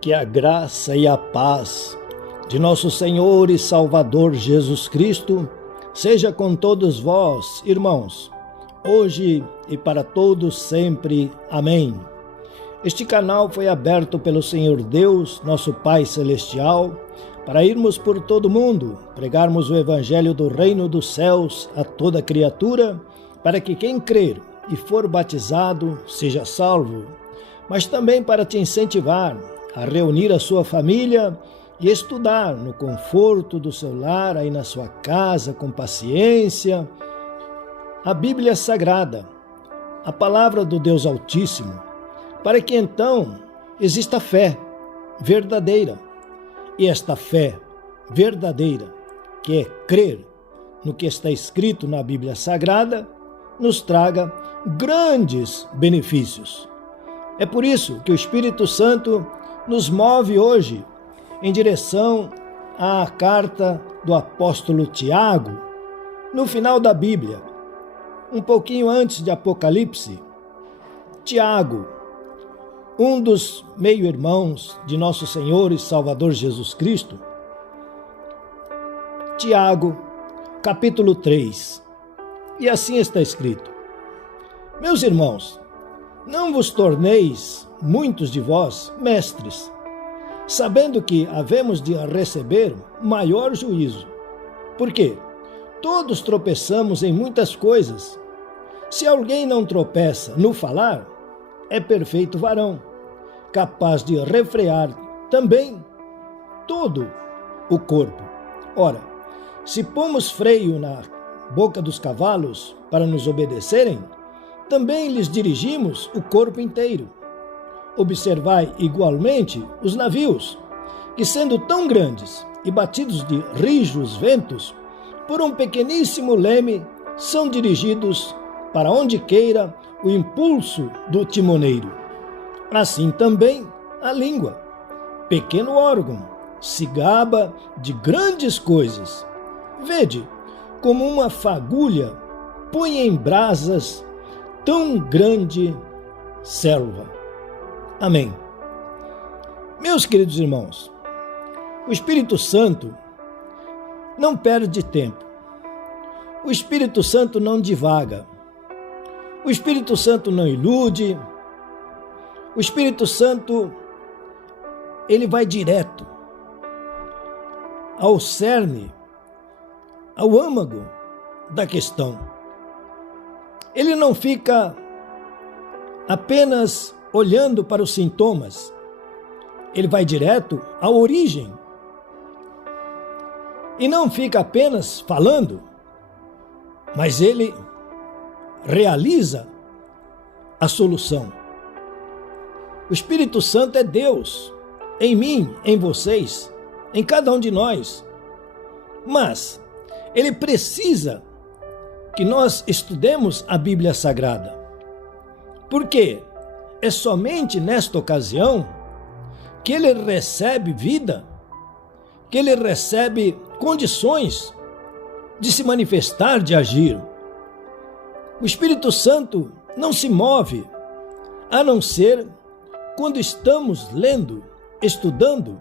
Que a graça e a paz de nosso Senhor e Salvador Jesus Cristo seja com todos vós, irmãos, hoje e para todos sempre. Amém. Este canal foi aberto pelo Senhor Deus, nosso Pai Celestial, para irmos por todo o mundo, pregarmos o Evangelho do Reino dos Céus a toda criatura, para que quem crer e for batizado seja salvo, mas também para te incentivar a reunir a sua família e estudar no conforto do seu lar, aí na sua casa, com paciência, a Bíblia Sagrada, a palavra do Deus Altíssimo, para que então exista fé verdadeira. E esta fé verdadeira, que é crer no que está escrito na Bíblia Sagrada, nos traga grandes benefícios. É por isso que o Espírito Santo nos move hoje em direção à carta do apóstolo Tiago, no final da Bíblia, um pouquinho antes de Apocalipse. Tiago, um dos meio-irmãos de nosso Senhor e Salvador Jesus Cristo. Tiago, capítulo 3. E assim está escrito: Meus irmãos, não vos torneis muitos de vós mestres, sabendo que havemos de receber maior juízo. Porque todos tropeçamos em muitas coisas. Se alguém não tropeça no falar, é perfeito varão, capaz de refrear também todo o corpo. Ora, se pomos freio na boca dos cavalos para nos obedecerem, também lhes dirigimos o corpo inteiro. Observai igualmente os navios, que sendo tão grandes e batidos de rijos ventos, por um pequeníssimo leme, são dirigidos para onde queira o impulso do timoneiro. Assim também a língua, pequeno órgão, se gaba de grandes coisas. Vede como uma fagulha põe em brasas tão grande selva. Amém. Meus queridos irmãos, o Espírito Santo não perde tempo. O Espírito Santo não divaga. O Espírito Santo não ilude. O Espírito Santo, ele vai direto ao cerne, ao âmago da questão. Ele não fica apenas olhando para os sintomas. Ele vai direto à origem. E não fica apenas falando, mas ele realiza a solução. O Espírito Santo é Deus, em mim, em vocês, em cada um de nós. Mas ele precisa que nós estudemos a Bíblia Sagrada. Porque é somente nesta ocasião que ele recebe vida, que ele recebe condições de se manifestar, de agir. O Espírito Santo não se move a não ser quando estamos lendo, estudando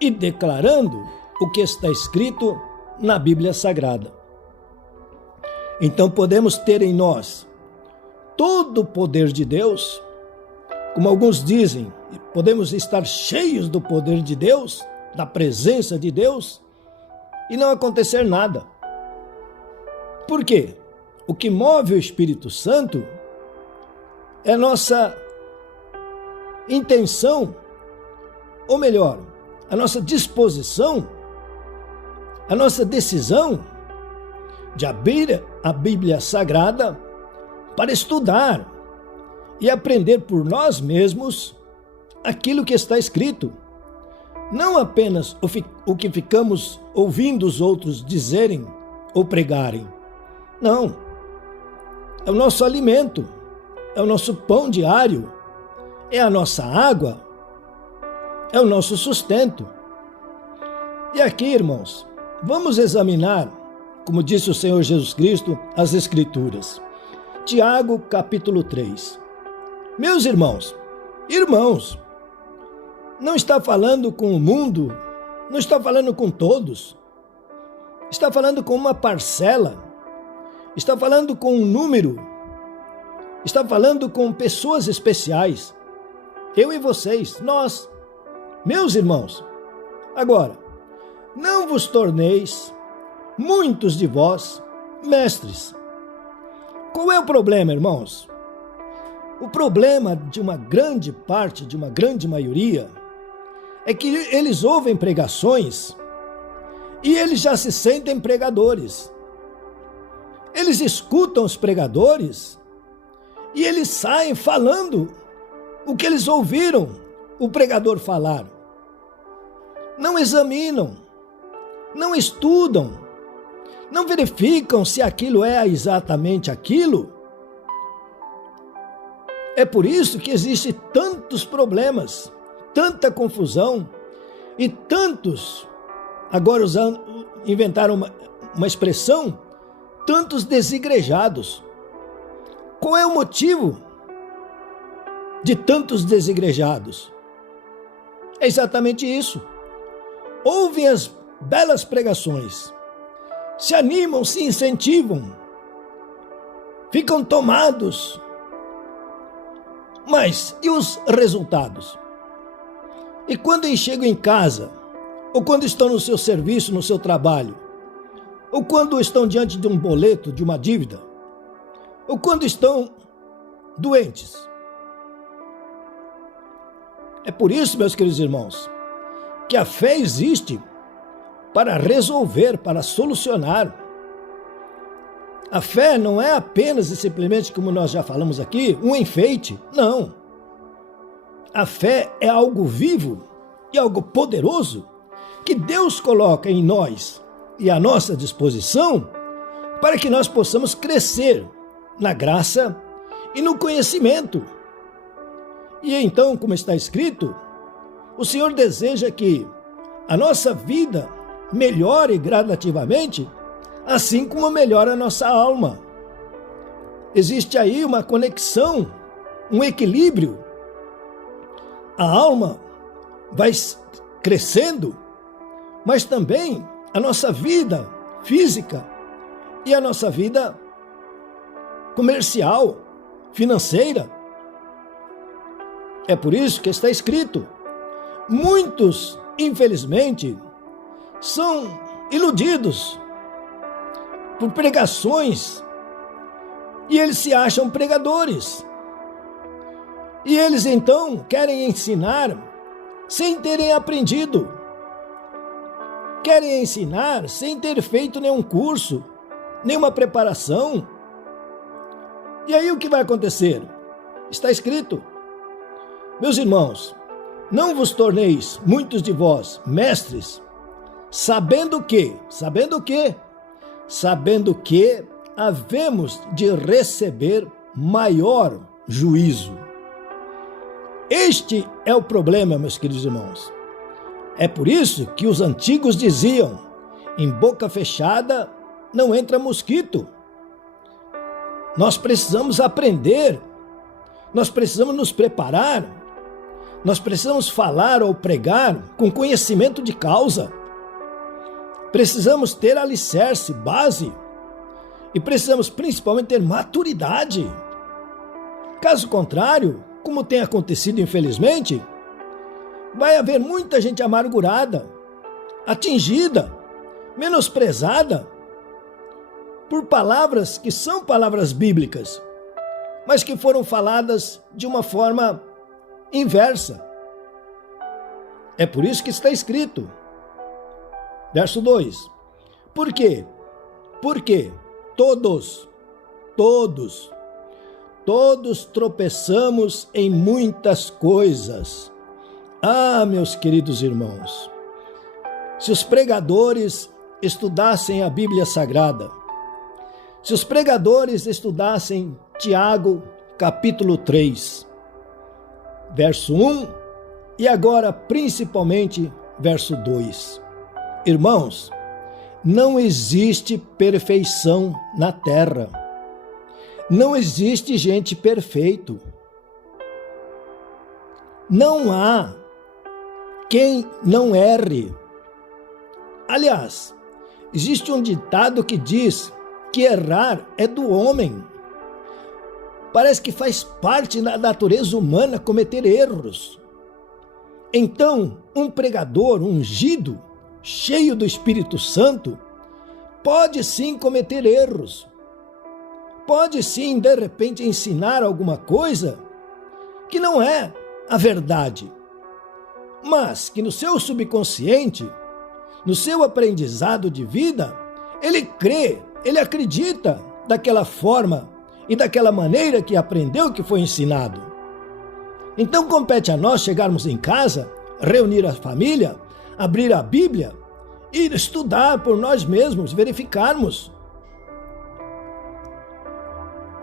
e declarando o que está escrito na Bíblia Sagrada. Então podemos ter em nós todo o poder de Deus, como alguns dizem, podemos estar cheios do poder de Deus, da presença de Deus, e não acontecer nada. Por quê? O que move o Espírito Santo é nossa intenção, ou melhor, a nossa disposição, a nossa decisão de abrir a Bíblia Sagrada para estudar e aprender por nós mesmos aquilo que está escrito. Não apenas o que ficamos ouvindo os outros dizerem ou pregarem. Não. É o nosso alimento, é o nosso pão diário, é a nossa água, é o nosso sustento. E aqui, irmãos, vamos examinar, como disse o Senhor Jesus Cristo, as Escrituras. Tiago, capítulo 3. Meus irmãos, não está falando com o mundo, não está falando com todos, está falando com uma parcela, está falando com um número, está falando com pessoas especiais, eu e vocês, nós, meus irmãos. Agora, não vos torneis, muitos de vós, mestres. Qual é o problema, irmãos? O problema de uma grande parte, de uma grande maioria, é que eles ouvem pregações e eles já se sentem pregadores. Eles escutam os pregadores e eles saem falando o que eles ouviram o pregador falar. Não examinam, não estudam, não verificam se aquilo é exatamente aquilo. É por isso que existem tantos problemas, tanta confusão e tantos, agora inventaram uma expressão, tantos desigrejados. Qual é o motivo de tantos desigrejados? É exatamente isso. Ouvem as belas pregações, se animam, se incentivam, ficam tomados. Mas e os resultados? E quando eles chegam em casa, ou quando estão no seu serviço, no seu trabalho, ou quando estão diante de um boleto, de uma dívida, ou quando estão doentes? É por isso, meus queridos irmãos, que a fé existe para resolver, para solucionar. A fé não é apenas e simplesmente, como nós já falamos aqui, um enfeite. Não. A fé é algo vivo e algo poderoso que Deus coloca em nós e à nossa disposição para que nós possamos crescer na graça e no conhecimento. E então, como está escrito, o Senhor deseja que a nossa vida melhore gradativamente, assim como melhora a nossa alma. Existe aí uma conexão, um equilíbrio. A alma vai crescendo, mas também a nossa vida física e a nossa vida comercial, financeira. É por isso que está escrito: muitos, infelizmente, são iludidos por pregações e eles se acham pregadores. E eles então querem ensinar sem terem aprendido. Querem ensinar sem ter feito nenhum curso, nenhuma preparação. E aí o que vai acontecer? Está escrito: meus irmãos, não vos torneis, muitos de vós, mestres, sabendo que havemos de receber maior juízo. Este é o problema, meus queridos irmãos. É por isso que os antigos diziam: em boca fechada não entra mosquito. Nós precisamos aprender, nós precisamos nos preparar, nós precisamos falar ou pregar com conhecimento de causa. Precisamos ter alicerce, base, e precisamos principalmente ter maturidade. Caso contrário, como tem acontecido infelizmente, vai haver muita gente amargurada, atingida, menosprezada por palavras que são palavras bíblicas, mas que foram faladas de uma forma inversa. É por isso que está escrito, verso 2: por quê? Porque todos tropeçamos em muitas coisas. Ah, meus queridos irmãos, se os pregadores estudassem a Bíblia Sagrada, se os pregadores estudassem Tiago, capítulo 3, verso 1 e agora principalmente verso 2. Irmãos, não existe perfeição na terra. Não existe gente perfeito. Não há quem não erre. Aliás, existe um ditado que diz que errar é do homem. Parece que faz parte da natureza humana cometer erros. Então, um pregador ungido, cheio do Espírito Santo, pode sim cometer erros. Pode sim, de repente, ensinar alguma coisa que não é a verdade, mas que no seu subconsciente, no seu aprendizado de vida, ele crê, ele acredita daquela forma e daquela maneira que aprendeu, que foi ensinado. Então compete a nós chegarmos em casa, reunir a família, abrir a Bíblia e estudar por nós mesmos, verificarmos.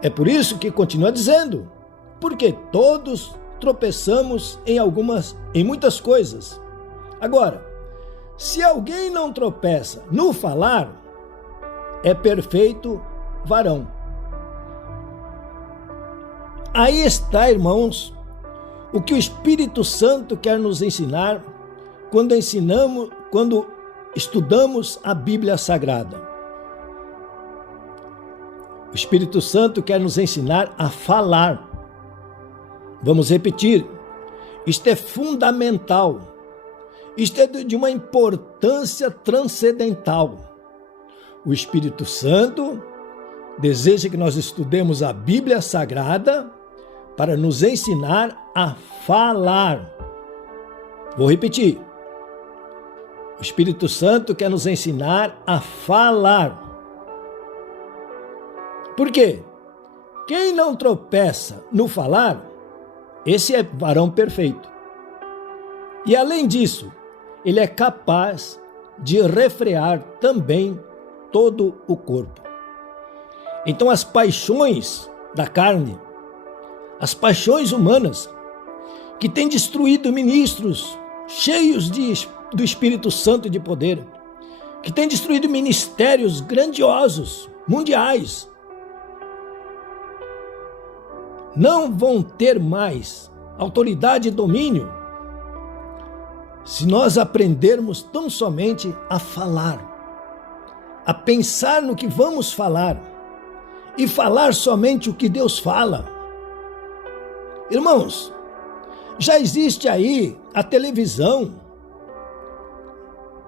É por isso que continua dizendo, porque todos tropeçamos em muitas coisas. Agora, se alguém não tropeça no falar, é perfeito varão. Aí está, irmãos, o que o Espírito Santo quer nos ensinar quando estudamos a Bíblia Sagrada. O Espírito Santo quer nos ensinar a falar. Vamos repetir, isto é fundamental, isto é de uma importância transcendental. O Espírito Santo deseja que nós estudemos a Bíblia Sagrada para nos ensinar a falar. Vou repetir. O Espírito Santo quer nos ensinar a falar. Por quê? Quem não tropeça no falar, esse é varão perfeito. E além disso, ele é capaz de refrear também todo o corpo. Então as paixões da carne, as paixões humanas, que têm destruído ministros cheios do Espírito Santo e de poder, que têm destruído ministérios grandiosos, mundiais, não vão ter mais autoridade e domínio se nós aprendermos tão somente a falar, a pensar no que vamos falar e falar somente o que Deus fala. Irmãos, já existe aí a televisão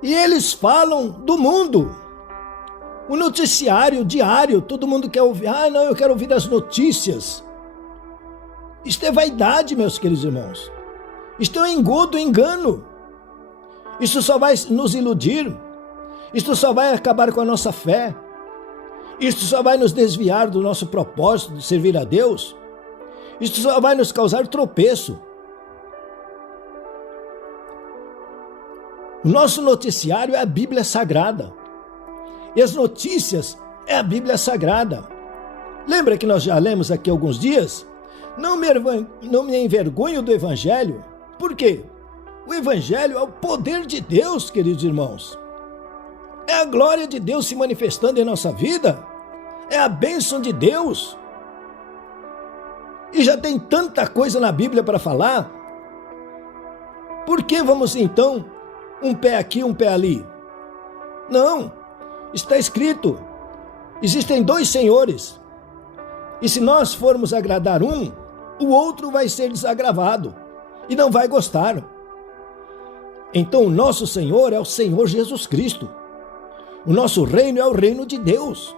e eles falam do mundo. O noticiário diário, todo mundo quer ouvir. Não, eu quero ouvir as notícias. Isto é vaidade, meus queridos irmãos. Isto é um engodo, um engano. Isso só vai nos iludir. Isto só vai acabar com a nossa fé. Isto só vai nos desviar do nosso propósito de servir a Deus. Isto só vai nos causar tropeço. O nosso noticiário é a Bíblia Sagrada. E as notícias é a Bíblia Sagrada. Lembra que nós já lemos aqui alguns dias? Não me envergonho do Evangelho. Por quê? O Evangelho é o poder de Deus, queridos irmãos. É a glória de Deus se manifestando em nossa vida. É a bênção de Deus. E já tem tanta coisa na Bíblia para falar. Por que vamos então um pé aqui, um pé ali? Não, está escrito, existem dois senhores. E se nós formos agradar um, o outro vai ser desagradado e não vai gostar. Então o nosso Senhor é o Senhor Jesus Cristo. O nosso reino é o reino de Deus.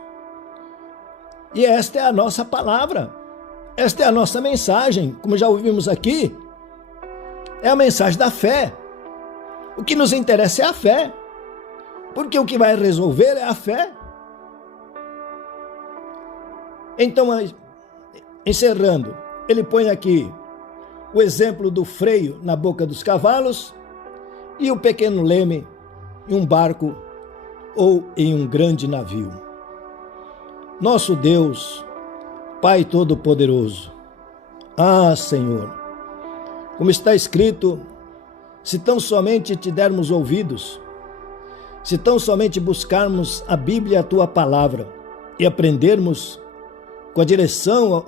E esta é a nossa palavra. Esta é a nossa mensagem, como já ouvimos aqui. É a mensagem da fé. O que nos interessa é a fé. Porque o que vai resolver é a fé. Então, encerrando, ele põe aqui o exemplo do freio na boca dos cavalos e o pequeno leme em um barco ou em um grande navio. Nosso Deus, Pai Todo-Poderoso, Senhor, como está escrito, se tão somente te dermos ouvidos, se tão somente buscarmos a Bíblia e a Tua Palavra e aprendermos com a direção,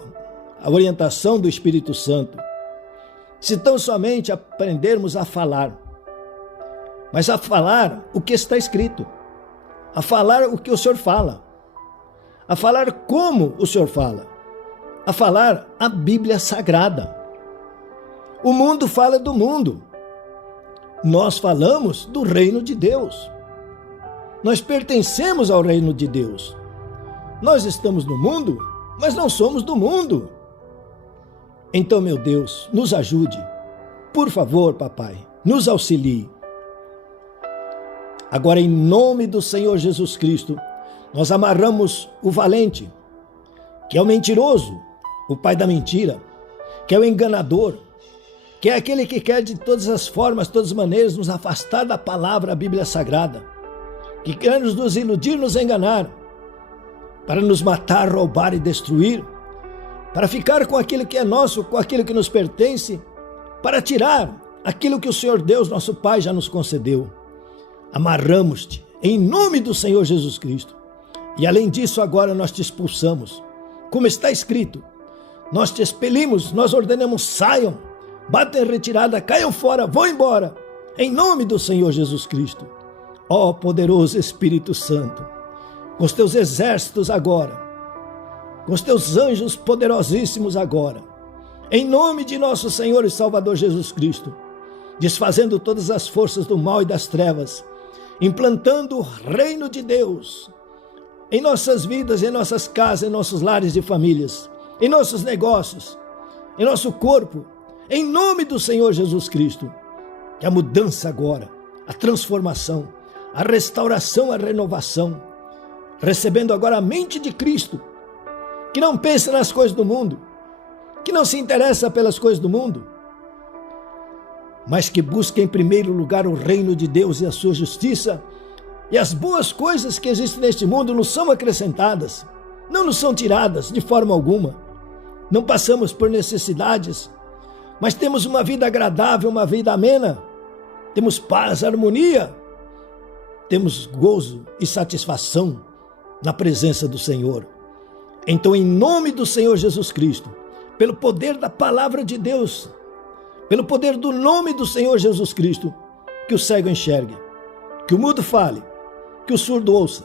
a orientação do Espírito Santo, se tão somente aprendermos a falar, mas a falar o que está escrito, a falar o que o Senhor fala, a falar como o Senhor fala, a falar a Bíblia Sagrada. O mundo fala do mundo, nós falamos do reino de Deus. Nós pertencemos ao reino de Deus. Nós estamos no mundo, mas não somos do mundo. Então, meu Deus, nos ajude. Por favor, papai, nos auxilie. Agora, em nome do Senhor Jesus Cristo, nós amarramos o valente, que é o mentiroso, o pai da mentira, que é o enganador, que é aquele que quer de todas as formas, todas as maneiras, nos afastar da palavra, a Bíblia Sagrada, que quer nos iludir, nos enganar, para nos matar, roubar e destruir, para ficar com aquilo que é nosso, com aquilo que nos pertence, para tirar aquilo que o Senhor Deus, nosso Pai, já nos concedeu. Amarramos-te em nome do Senhor Jesus Cristo. E além disso, agora nós te expulsamos. Como está escrito, nós te expelimos, nós ordenamos, saiam, batem em retirada, caiam fora, vão embora, em nome do Senhor Jesus Cristo. Ó poderoso Espírito Santo, com os teus exércitos agora, com os teus anjos poderosíssimos agora, em nome de nosso Senhor e Salvador Jesus Cristo, desfazendo todas as forças do mal e das trevas, implantando o reino de Deus em nossas vidas, em nossas casas, em nossos lares e famílias, em nossos negócios, em nosso corpo, em nome do Senhor Jesus Cristo. Que a mudança agora, a transformação, a restauração, a renovação, recebendo agora a mente de Cristo, que não pensa nas coisas do mundo, que não se interessa pelas coisas do mundo, mas que busca em primeiro lugar o reino de Deus e a sua justiça, e as boas coisas que existem neste mundo nos são acrescentadas, não nos são tiradas de forma alguma. Não passamos por necessidades, mas temos uma vida agradável, uma vida amena, temos paz, harmonia, temos gozo e satisfação na presença do Senhor. Então, em nome do Senhor Jesus Cristo, pelo poder da palavra de Deus, pelo poder do nome do Senhor Jesus Cristo, que o cego enxergue, que o mudo fale, que o surdo ouça,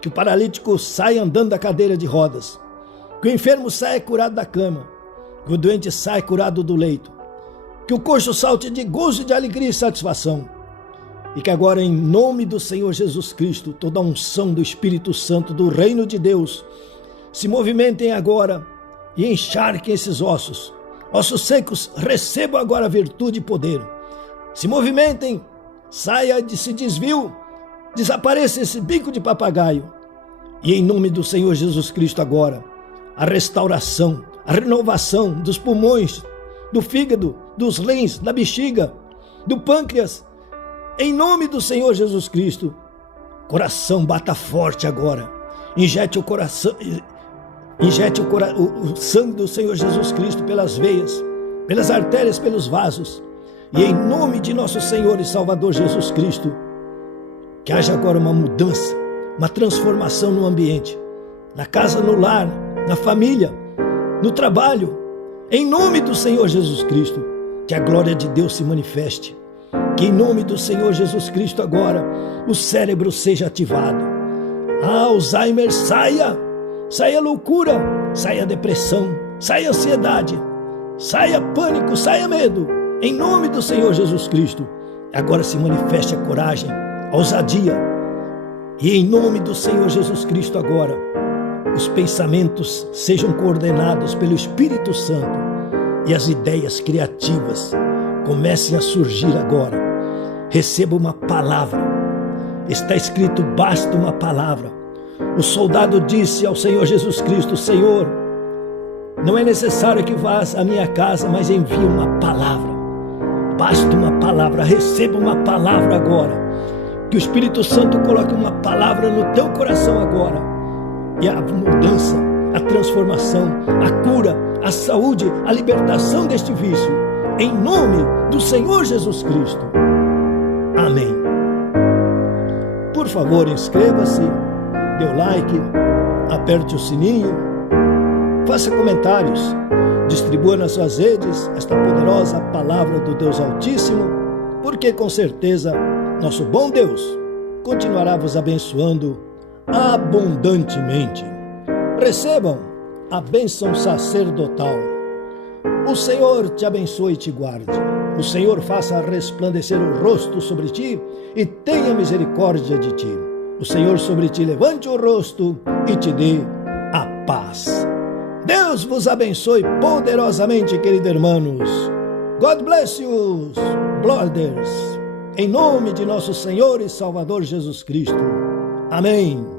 que o paralítico saia andando da cadeira de rodas, que o enfermo saia curado da cama, que o doente saia curado do leito, que o coxo salte de gozo, de alegria e satisfação, e que agora, em nome do Senhor Jesus Cristo, toda a unção do Espírito Santo do reino de Deus se movimentem agora e encharquem esses ossos. Ossos secos, recebam agora virtude e poder. Se movimentem, saia desse desvio, desapareça esse bico de papagaio. E em nome do Senhor Jesus Cristo agora, a restauração, a renovação dos pulmões, do fígado, dos rins, da bexiga, do pâncreas. Em nome do Senhor Jesus Cristo, coração bata forte agora. Injete o coração, o sangue do Senhor Jesus Cristo pelas veias, pelas artérias, pelos vasos. E em nome de nosso Senhor e Salvador Jesus Cristo, que haja agora uma mudança, uma transformação no ambiente, na casa, no lar, na família, no trabalho. Em nome do Senhor Jesus Cristo, que a glória de Deus se manifeste. Que em nome do Senhor Jesus Cristo agora o cérebro seja ativado. Alzheimer saia, saia loucura, saia depressão, saia ansiedade, saia pânico, saia medo. Em nome do Senhor Jesus Cristo, agora se manifeste a coragem, a ousadia. E em nome do Senhor Jesus Cristo agora, os pensamentos sejam coordenados pelo Espírito Santo e as ideias criativas comecem a surgir agora. Receba uma palavra. Está escrito, basta uma palavra. O soldado disse ao Senhor Jesus Cristo: Senhor, não é necessário que vás à minha casa, mas envie uma palavra. Basta uma palavra. Receba uma palavra agora. Que o Espírito Santo coloque uma palavra no teu coração agora. E a mudança, a transformação, a cura, a saúde, a libertação deste vício, em nome do Senhor Jesus Cristo. Amém. Por favor, inscreva-se, dê o like, aperte o sininho, faça comentários, distribua nas suas redes esta poderosa palavra do Deus Altíssimo, porque com certeza nosso bom Deus continuará vos abençoando abundantemente. Recebam a bênção sacerdotal. O Senhor te abençoe e te guarde. O Senhor faça resplandecer o rosto sobre ti e tenha misericórdia de ti. O Senhor sobre ti levante o rosto e te dê a paz. Deus vos abençoe poderosamente, queridos irmãos. God bless you, brothers. Em nome de nosso Senhor e Salvador Jesus Cristo. Amém.